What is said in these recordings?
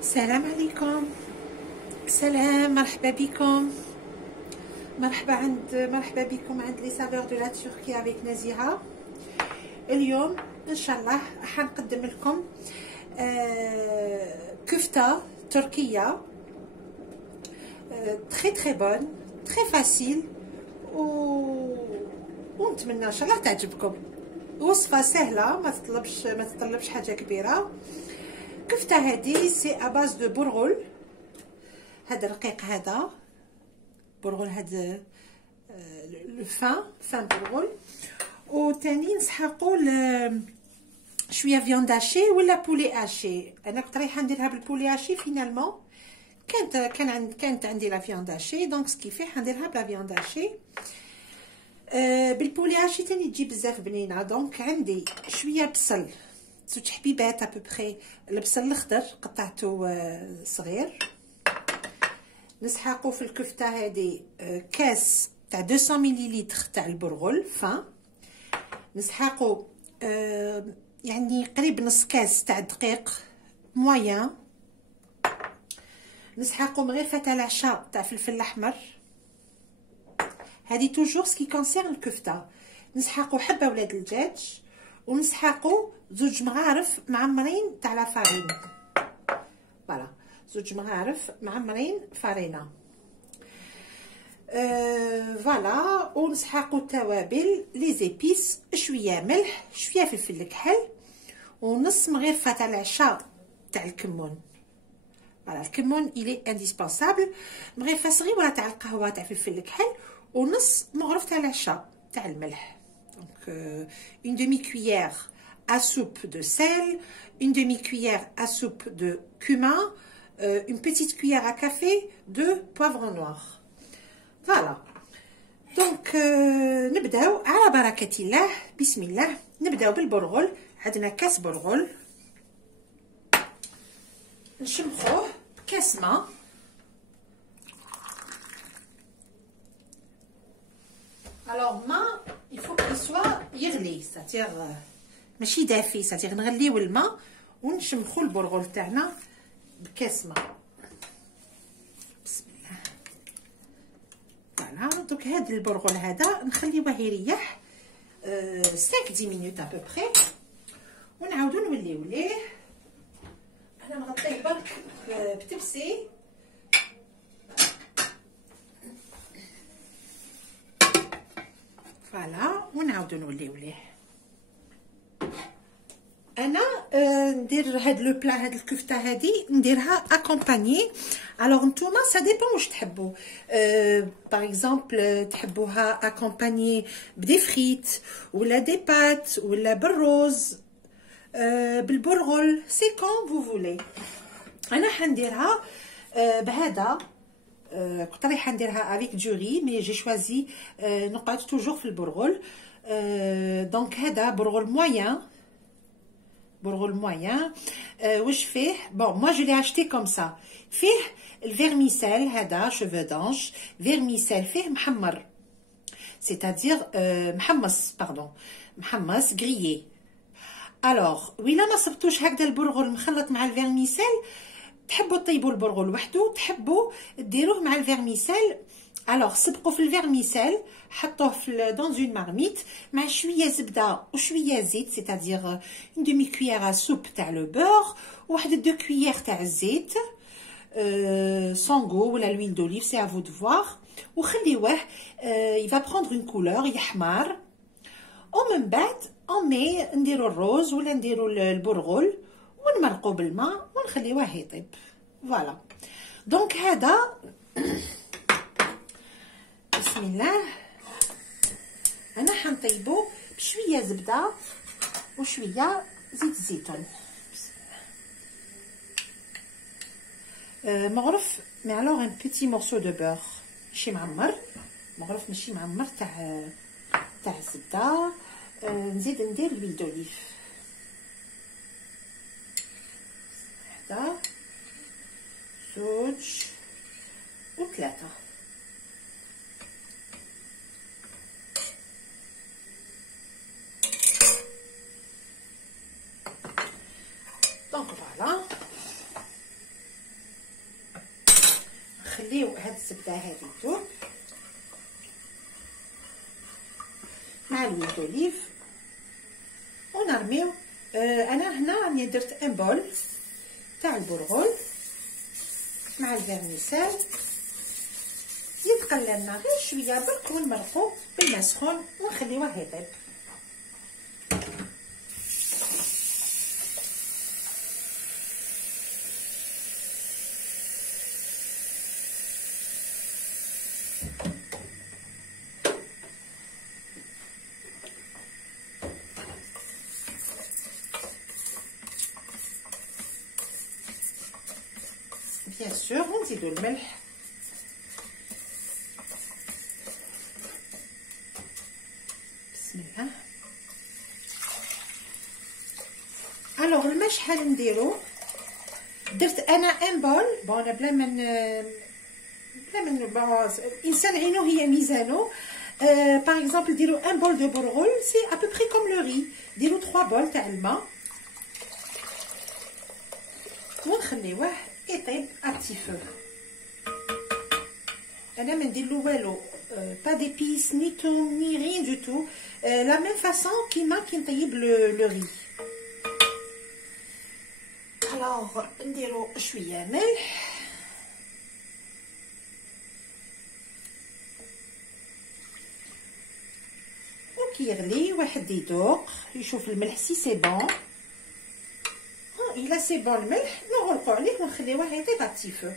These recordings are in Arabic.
السلام عليكم. سلام، مرحبا بكم. مرحبا بكم عند لي سافور دو لا تركيا افيك نزيهة. اليوم ان شاء الله حنقدم لكم كفتة تركية تري بون تري فاسيل ونتمنى ان شاء الله تعجبكم. وصفة سهلة، ما تطلبش حاجة كبيرة. كفتة هذه سي اباز دو برغل، هذا الرقيق، هذا برغل، هذا لو فان برغل. وثاني نسحقوا شويه فيوند هاشي ولا بولي هاشي. انا كنت رايحه نديرها بالبولي هاشي، فينالمون كانت عندي لا فيوند هاشي، دونك سكيفي حنديرها بلا فيوند هاشي. بالبولي هاشي ثاني تجي بزاف بنينه. دونك عندي شويه بصل، 6 حبيبات ابوبخي. البصل الاخضر قطعته صغير. نسحقوا في الكفته هذه كاس تاع 200 مليلتر تاع البرغل فان. نسحقوا يعني قريب نص كاس تاع الدقيق مويان. نسحقوا مغرفه العشاء تاع فلفل الاحمر، هذه توجور سكي كونسيرن الكفته. نسحقوا حبه ولاد الدجاج، ونسحقوا 2 مغارف معمرين تاع لا فارين. فوالا 2 مغارف معمرين فارينه. فوالا. ونسحقوا التوابل لي زيبيس، شويه ملح، شويه فلفل الكحل، ونص مغرفه تاع العشاء تاع الكمون. فوالا الكمون الي انديسبونسابل. مغرفه صغيره تاع القهوه تاع فلفل الكحل، ونص مغرفه تاع العشاء تاع الملح. دونك اون دمي كويير à soupe de sel, une demi-cuillère à soupe de cumin, une petite cuillère à café de poivron noir. Voilà. Donc نبداو على بركة الله. بسم الله. نبداو بالبرغل. عندنا كاس برغل، نشمخوه بكاس ماء. Alors ماء il faut qu'il soit يغلي، c'est-à-dire ماشي دافي، c'est-à-dire نغليو الماء ونشمخو البرغل تاعنا بكاس ماء. بسم الله. فوالا. دونك هاد البرغل هذا نخليوه يريح 5-10 مينوت ابوبخي، ونعاودو نوليو ليه. انا نغطيه برك بتبسي. فوالا. ونعاودو نوليو ليه. انا ندير هاد لو بلا، هاد الكفته هادي نديرها اكومباني. الوغ نتوما سا ديبون واش تحبوا. باغ اكزومبل تحبوها اكومباني بدي فريت ولا دي بات ولا بالروز بالبرغل، سي كون فو فولي. انا حنديرها بهذا. كنت رايحه نديرها افيك جوري مي جي شوازي نقعد توجور في البرغل. دونك هذا برغل مويان، برغل مويان. واش فيه؟ بون موا جو لي اشتي كوم سا. فيه الفيرميسيل، هذا شوفو دانش فيرميسيل، فيه محمر، سيتادير محمص، باردون محمص غريي. الوغ ويلا ما صبتوش هكذا البرغل مخلط مع الفيرميسيل، تحبوا طيبوا البرغل وحده، تحبوا ديروه مع الفيرميسيل. الوغ سبقوا في الفيرميسيل، حطوه في دون اون مارميت مع شويه زبده وشويه زيت، سيتادير اون دمي كويير سوب تاع لو بور، وواحد 2 كويير تاع الزيت سونغو ولا لويل دوليف، سي افو دو فوار. وخليوه يفا بروندر اون كولور، يحمر. ومن بعد مي نديرو الروز ولا نديرو البرغل ونمرقو بالماء ونخليوه يطيب. فوالا. دونك هذا بسم الله. انا حنطيبو بشويه زبده وشويه زيت الزيتون. مغرف مي الوغ ان بيتي مورسو دو بور، ماشي معمر، مغرف ماشي معمر تاع الزبده. نزيد ندير لويل دوليف، وحده، 2 و3. دونك فوالا. ونخليو هاد الزبده هادي تذوب مع الويل دوليف ونرميو. انا هنا راني درت ان بول تاع البرغل مع الفيرميسيل، يتقلى لنا غير شويه برك ونمرقو بالماء سخون ونخليوه يطيب. بيان سور ونزيدو الملح، بسم الله. الوغ الماء شحال نديرو؟ درت انا ان بول بون بلا من الانسان عينو هي ميزانو. باغ اكزومبل ديرو ان بول دو برغل سي ا بو بري كوم لو ري، ديرو 3 بول تاع الماء ونخليوه يطيب ا بتي فو. انا ما نديرلو والو، با ديبيس ني توم ني رين دو تو، لا ميم فاصون كيما كي نطيب لو ري. الوغ نديرو شويه ملح وكي يغلي واحد يذوق يشوف الملح سي سي بون. الا سي بون الملح نغلقو عليه ونخليوه يطيب ا بتي فو.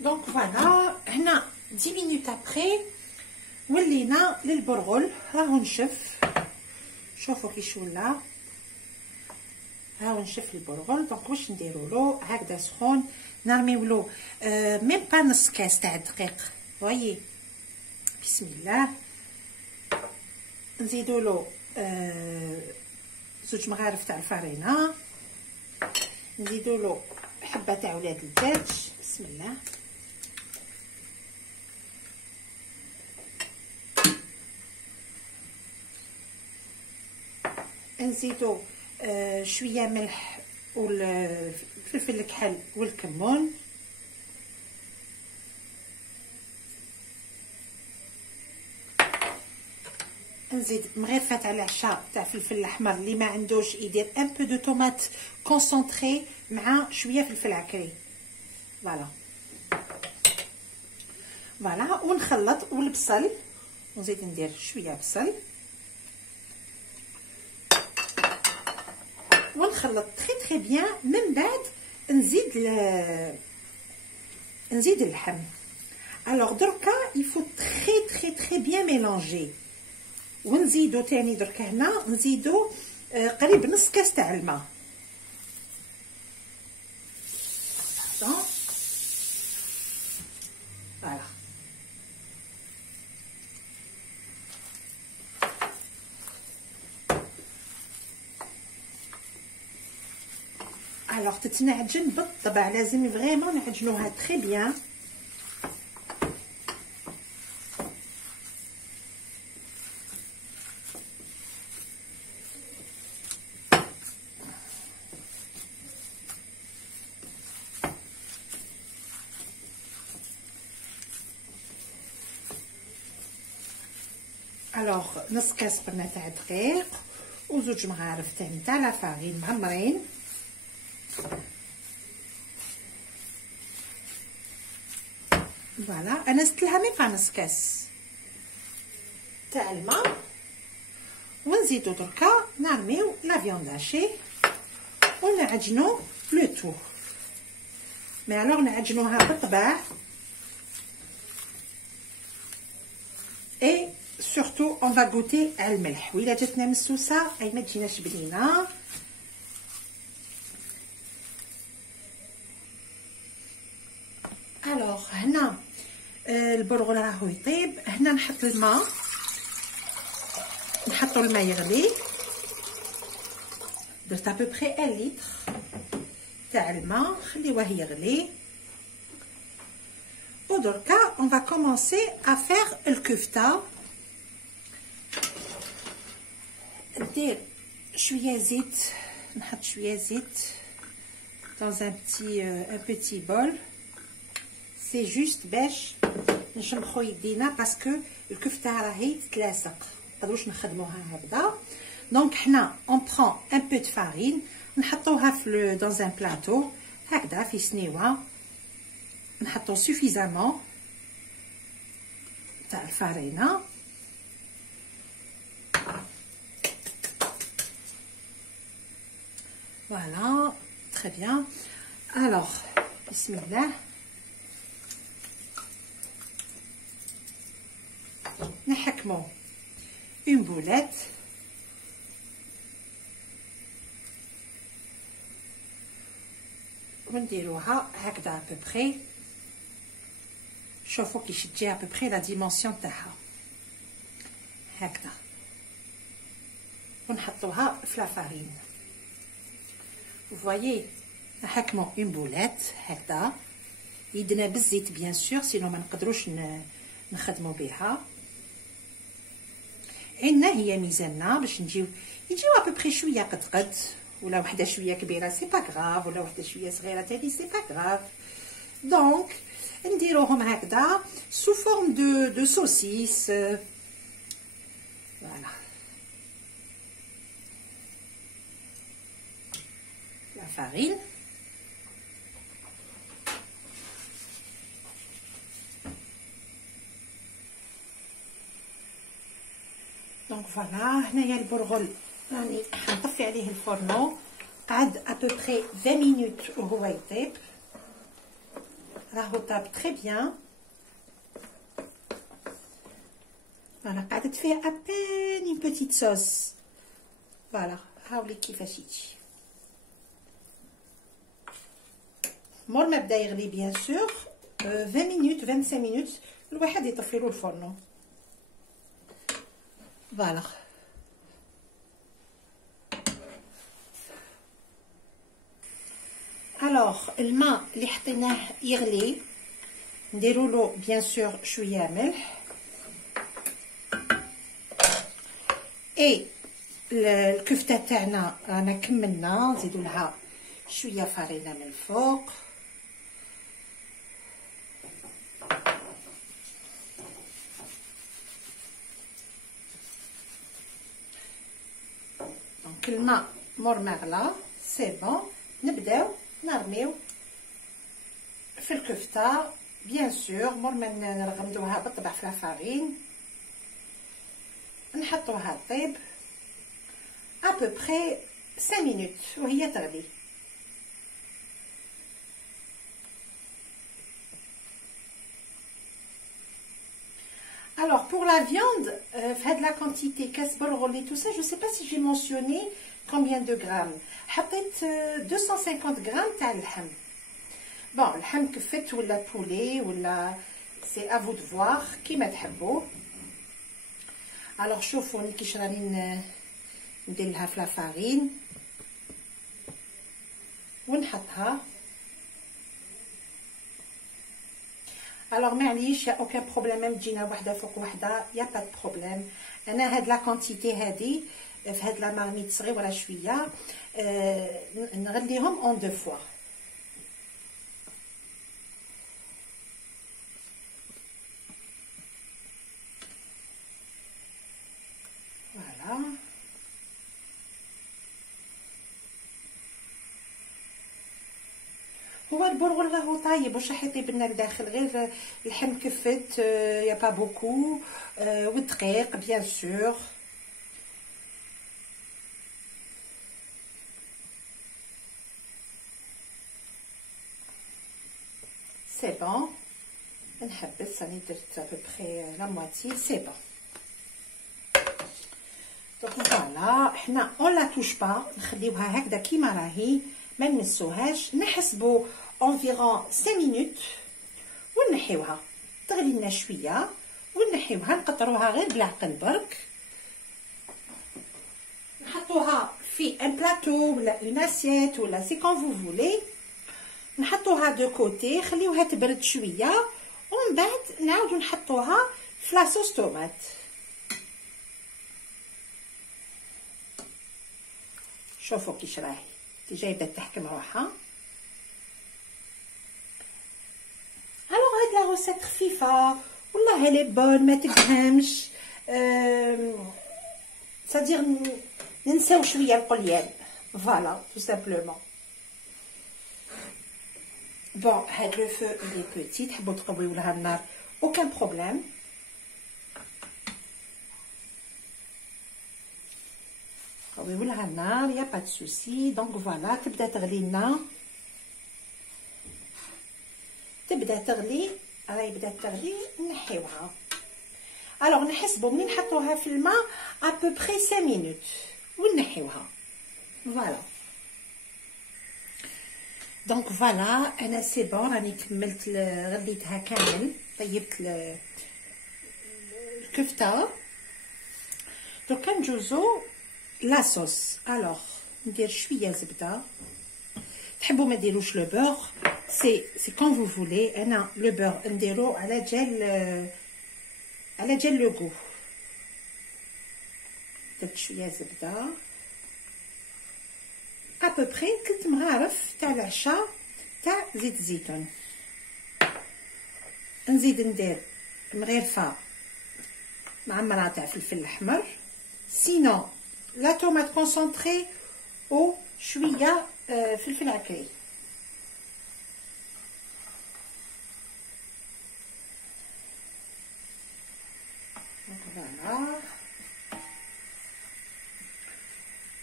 دونك فوالا هنا 10 مينوت ابري ولينا للبرغل راهو نشف. شوفوا كيش ولا راهو نشف البرغل. دونك واش نديرولو هكذا سخون نرميولو ميم با نص كاس تاع الدقيق. فوايي بسم الله. نزيدولو 2 مغارف تاع الفرينه، نزيدولو حبه تاع ولاد الدجاج بسم الله، نزيدو شويه ملح والفلفل الكحل والكمون، نزيد مغرفه تاع العشاء تاع فلفل الاحمر، اللي ما عندوش يدير ان بو دو طوماط كونسونطري مع شويه فلفل عكري. فوالا فوالا ونخلط. والبصل نزيد ندير شويه بصل ونخلط تري تري بيان. من بعد نزيد اللحم. الوغ دركا يفو تري تري تري بيان ميلونجي. ونزيدو تاني دركا هنا نزيدو قريب نص كاس تاع الماء. فوالا الوغ تتنعجن بالطبع، لازم فريمون نعجنوها تري بيان. الوغ نص كاس قلنا تاع دقيق و2 مغارف تاني تاع لا فارين معمرين. فوالا انا زدت لها ميم با نص كاس تاع الماء. ونزيدو دركا نرميو لا فيوند هاشي ونعجنو لو تو. مي الوغ نعجنوها بالطبع اي سورتو اون فا غوتي على الملح. وإلا جاتنا مسوسه اي ما تجيناش بنينه. الوغ هنا البرغل راهو يطيب. هنا نحط الماء، نحطو الماء يغلي. درت ابوبري 1 لتر تاع الماء، خليوه يغلي. ودركا اون فا كومونسي ا فير الكفته. ندير شويه زيت، نحط شويه زيت dans un petit bol. C'est juste باش نشمخو يدينا باسكو الكفته راهي تتلاصق، منقدروش نخدموها هكذا. دونك حنا اون برون ان بو دو فارين نحطوها في dans un plateau هكذا في سنيوه، نحطو سوفيزامون تاع الفارينه. Voilà, très bien. Alors, bismillah. نحكمو une boulette. ونديروها هكذا à peu près. شوفوا كي تجي à peu près la dimension تاعها هكذا، ونحطوها في لا فارين. Vous voyez, نحكمو une boulette هكذا، يدنا بالزيت بيان سور سينو ما نقدروش نخدمو بها. عندنا هي ميزاننا باش يجيو ابوبري شويه قد ولا وحده شويه كبيره سي با غراف، ولا وحده شويه صغيره تاني سي با غراف. دونك نديروهم هكذا سو فورم دو سوسيس. فوالا la farine. دونك فوالا هنايا البرغل راني حنطفي عليه الفرنو، قعد ابوبري 20 مينوت وهو يطيب، راهو طاب تري بيان. فوالا قعدت فيه ابين اون بوتيت صوص. فوالا هاولي كيفاش يجي. مور ما بدا يغلي بيان سور 20 مينوت 25 مينوت الواحد يطفيلو الفرنو. فوالا الوغ الماء اللي حطيناه يغلي، نديرولو بيان سور شويه ملح، اي الكفته تاعنا رانا كملنا، نزيدو لها شويه فرينه من الفوق. دونك الماء مور ما غلا سي بون، نبداو نرميو في الكفته بيان سور. مور ما نرغمدوها بالطبع في لافارين نحطوها طيب ابوبري 5 مينوت وهي تغلي. Alors pour la viande, faites la quantité casse burgol et tout ça, je sais pas si j'ai mentionné combien de grammes. حطيت 250 grammes تاع اللحم. bon اللحم كفت ولا بولي ولا c'est à vous de voir كيما تحبوا. alors شوفوني كيش راني ندير لها في لافارين ونحطها. alors معليش يا اوكان بروبليم، ميم تجينا وحده فوق وحده يا با دو بروبليم. انا هاد لا كونتيتي هادي في هاد لا مارميت صغيره شويه نغليهم اون دو فوا. فوالا هو البرغل راهو طايب، واش راح يطيب لنا لداخل؟ غير اللحم كفت يا با بوكو والدقيق بيان سور. سي بون نحبس، راني درت ابوبخي لا مواتي سي بون. دونك فوالا حنا اون لا توش با، نخليوها هكذا كيما راهي ما نمسوهاش، نحسبوا انفيرون 5 مينوت ونحيوها تغلي لنا شويه ونحيوها، نقطروها غير بالعقل برك، نحطوها في ان بلاطو ولا اون اسيت ولا سي كون فو فولي، نحطوها دو كوتي خليوها تبرد شويه ومن بعد نعاودو نحطوها في لاصوص طوماط. شوفوا كيش راهي ديجا بدات تحكم روحها. الوغ هاد لا روسيت خفيفه والله لي بون، ما تفهمش سادير ننساو شويه القليان. فوالا تو سامبلومون. بون هاد لو فو لي بوتي تحبوا تقويو لها النار اوكان بروبليم. قويو لها النار يا با دو سوسي. دونك فوالا تبدا تغلي لنا، تبدا تغلي، راهي بدات تغلي نحيوها. الوغ نحسبوا منين نحطوها في الماء ابوبري 5 مينوت ونحيوها. فوالا دونك فوالا انا سي بون راني كملت غليتها كامل، طيبت الكفته. دوكا ندوزو لا صوص. الوغ ندير شويه زبده، تحبوا ما ديروش لو بور سي كون فو فولي. انا لو بور نديرو على جال لو غو. درت شويه زبده ابوبري 3 مغارف تاع العشاء تاع زيت الزيتون. نزيد ندير مغرفه معمره تاع فلفل احمر، سينو لا طوماط كونسونطري و شويه فلفل عكري. فوالا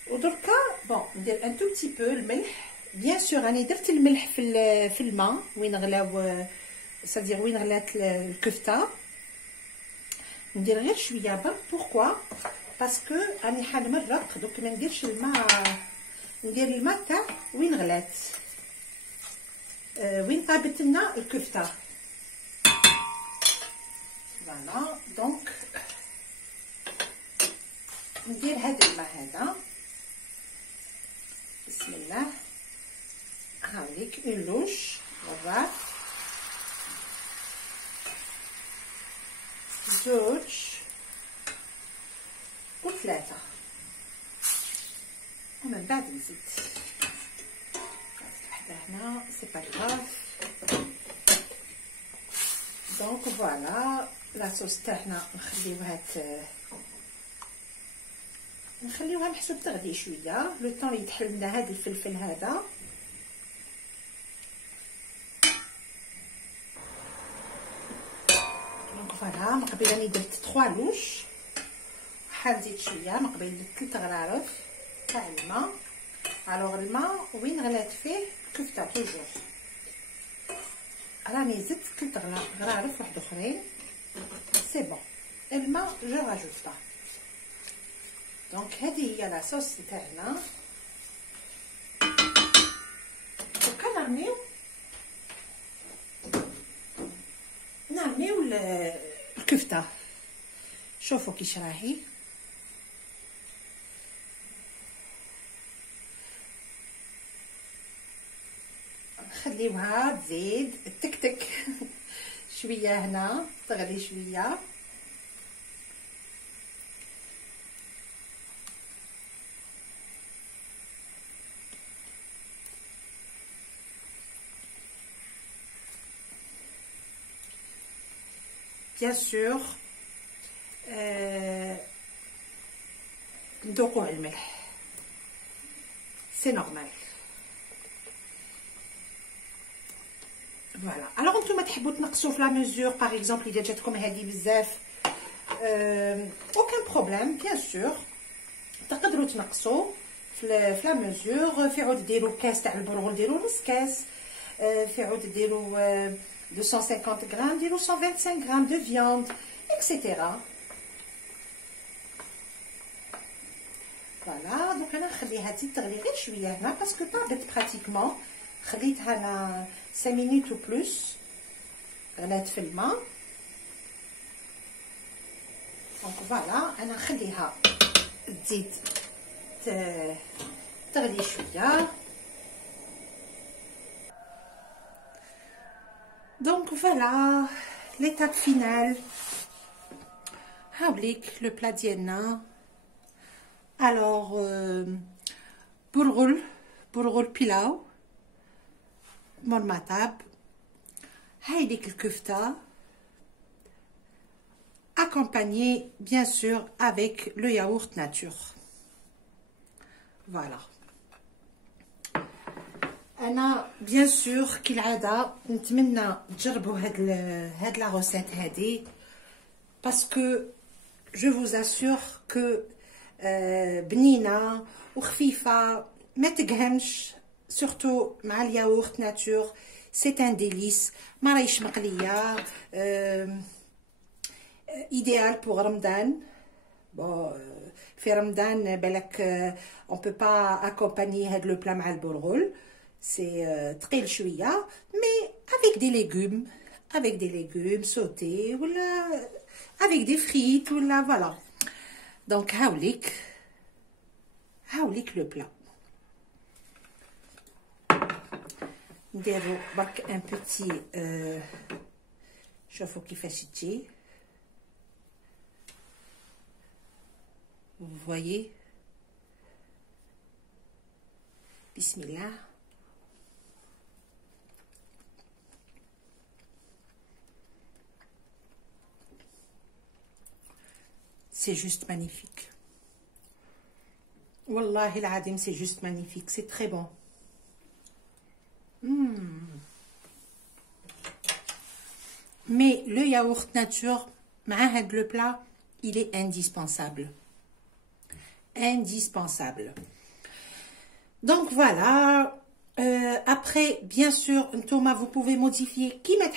ودركا بون ندير ان تو بتي بو الملح. بيان سور راني درت الملح في الماء وين غلاو، سادير وين غلات الكفته. ندير غير شويه برك. بوركوا؟ باسكو راني حنمرق، دوك ما نديرش الماء، ندير الماء تاع وين غلات، وين طابت لنا الكفته. فوالا دونك ندير هذا الماء هذا. بسم الله. هاوليك اون لوش مرات، زوج وثلاثة، ومن بعد نزيد واحدة هنا سي با غراف. دونك فوالا لا صوص تاعنا نخليوها محسوب تغلي شويه لو طون يتحل لنا هذا الفلفل هذا. دونك فوالا من قبل راني درت 3 لوش، حنزيد شويه من قبل درت 3 غرارف تاع الماء. الوغ الماء وين غلات فيه الكفته توجور، راني زدت 3 غرارف واحد اخرين. سي بون الماء جو راجوتا. دونك هذه هي لا صوص تاعنا. دوكا نعميو الكفته. شوفوا كيش راهي. نخليوها تزيد تكتك شويه هنا تغلي شويه. bien sûr ندوقوا الملح سي نورمال. فوالا الوغ نتوما تحبوا تنقصوا في لا ميزور باغ اكزومبل اذا جاتكم هذه بزاف اوكان بروبليم بيان سور تقدروا تنقصوا في لا ميزور. في عود ديروا كاس تاع البرغل ديروا نص كاس، في عود ديروا 250 غرام ديروا 125 غرام دو فياند اكسيتيرا. فوالا دونك انا نخليها تزيد تغلي غير شويه هنا باسكو طابت براتيكمون، خليتها انا 5 مينوت و بلوس غلات في الماء. دونك فوالا انا نخليها تزيد تغلي شويه. دونك فوالا ليتاب فينال هاوليك لو بلا ديالنا. الوغ برغل بيلاو مرمطاب. هايديك الكفتة accompagné bien sûr avec le yaourt nature. Voilà. انا bien sûr كالعاده نتمنى تجربوا هاد لا روسيت هادي parce que je vous assure que بنينه وخفيفه ما تقهمش surtout مع الياغورت ناتور. c'est un délice. ما راهيش مقليه. idéal pour Ramadan. Bon, في رمضان بالك on peut pas accompagner هاد le plat مع البرغل. C'est تقيل شويه mais avec des légumes sautés ou avec des frites ou voilà. Donc هاوليك le plat. نديرو برك un petit شوفوا كيفاش تجي. Vous voyez. Bismillah. C'est juste magnifique. Wallahi al-adim, c'est juste magnifique. C'est très bon. Mais le yaourt nature, ma'ahad le plat, il est indispensable. Indispensable. Donc voilà. Après, bien sûr, Thomas, vous pouvez modifier qui met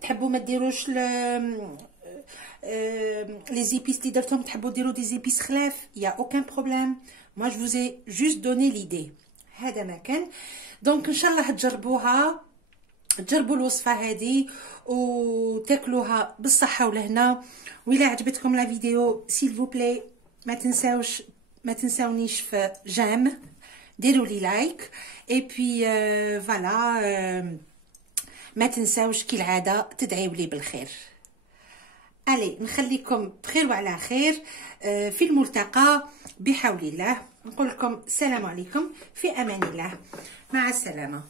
تحبوا ما ديروش les épices اللي درتهم تحبوا ديروا des épices خلاف. Il y a aucun problème. Moi, je vous ai juste donné l'idée. هذا ما كان. Donc ان شاء الله تجربوا الوصفه هذه وتاكلوها بالصحه والهنا. وإلا عجبتكم لا فيديو s'il vous plaît ما تنساونيش في جيم، ديروا لي لايك اي بي فوالا. ما تنساوش كالعاده تدعيوا لي بالخير. الي نخليكم بخير وعلى خير. في الملتقى بحول الله. نقول لكم السلام عليكم، في امان الله، مع السلامه.